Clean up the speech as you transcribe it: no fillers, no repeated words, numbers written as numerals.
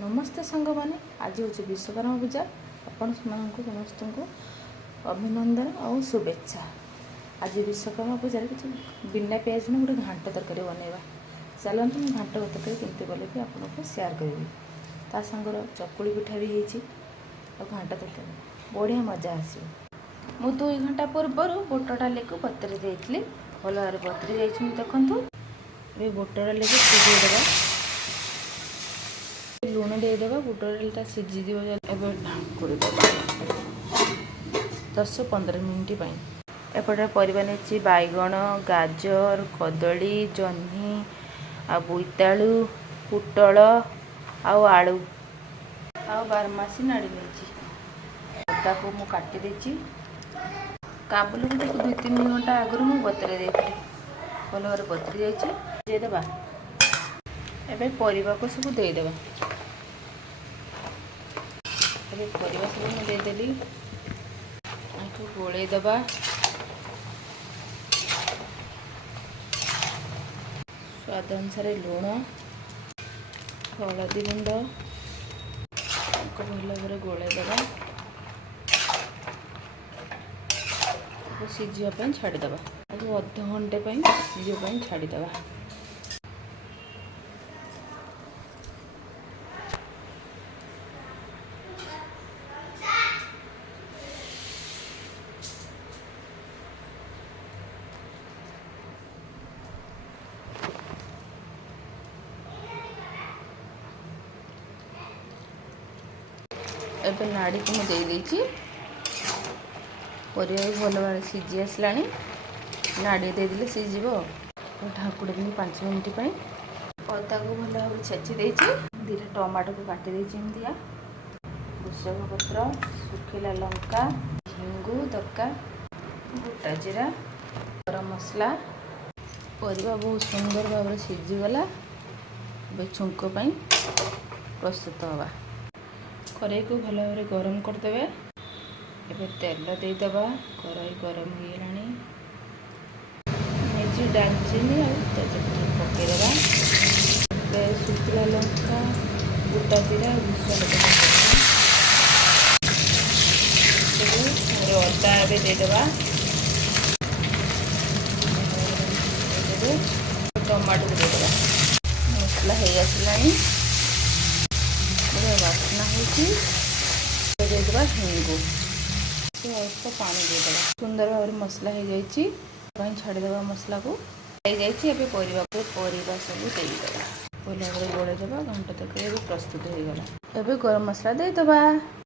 नमस्ते सांग मैंने आज हूँ विश्वकर्मा पूजा आपण समस्त को अभिनंदन और शुभेच्छा। आज विश्वकर्मा पूजा किसी बिना पियाज गोटे घांट तरकारी बनवा चलते मुझे घांट तरकारी केमती कले भी आपको सेयार करी ता सांगर चकुली पिठा भी होती और घांट तरकारी बढ़िया मजा आसो। मु 2 घंटा पूर्व बुट डाली को बतरी देती भल भाव बतरी जाइए देखूँ ये बुट डाली को सिझेदेवा लुण देदेवा बुट डालीटा सीझी ढाकुड़ी 10-15 मिनिट एपटे परिवा नहीं बैगण गाजर कदली जह्नी आ बोईतालु पुटल आलू आ बारमासी नाड़ी नहीं अदा को मु काटी देची काबुल को 2-3 घंटा आगु मुझे बतरे देती भल भाव बतरी जाइदेवा एवं परिवा को सब देदेवा परिवा सब मुझे देदेली गोल दबा स्वाद अनुसार लुण हलदी गुंड भल भाव गोल दबा सीझापी छाड़ीदे अध घंटे सीझापी छाड़ीदे। एवं नाड़ी को मुझे देदेची परिवा भी भल भाव सीझी आसला नाड़ी देदेले सीझ ढाकुड़ी 5 मिनिट अदा को भल भाव छेची देची 2टा टमाटो को काटी देची एमतिया भुसंग पत्र सुखिला लंका हिंगु दरकार गोटा जीरा गरम मसला परिवा बहुत सुंदर भाव सीझीगला छुंक प्रस्तुत हवा कड़ाई को भल भाव गरम करदे एवं तेल देदेबा कड़ाई गरम होगला मेजी डालचीनी और तेजपत्र पकईदेवा सुखिला लंका गोटा जीरा भुसंग अदा ए देदेबा टमाटो को देदेबा मसला हो आसला बास्ना होदेबा हिंगु अल्प पानी देदेबा सुंदर भाव मसला हो जाए छाड़ीदेवा मसला को परिवा सब देदेबा भल भाव गोलैदेबा घंटा तरकारी प्रस्तुत हो गला। एवं गरम मसला देदेबा।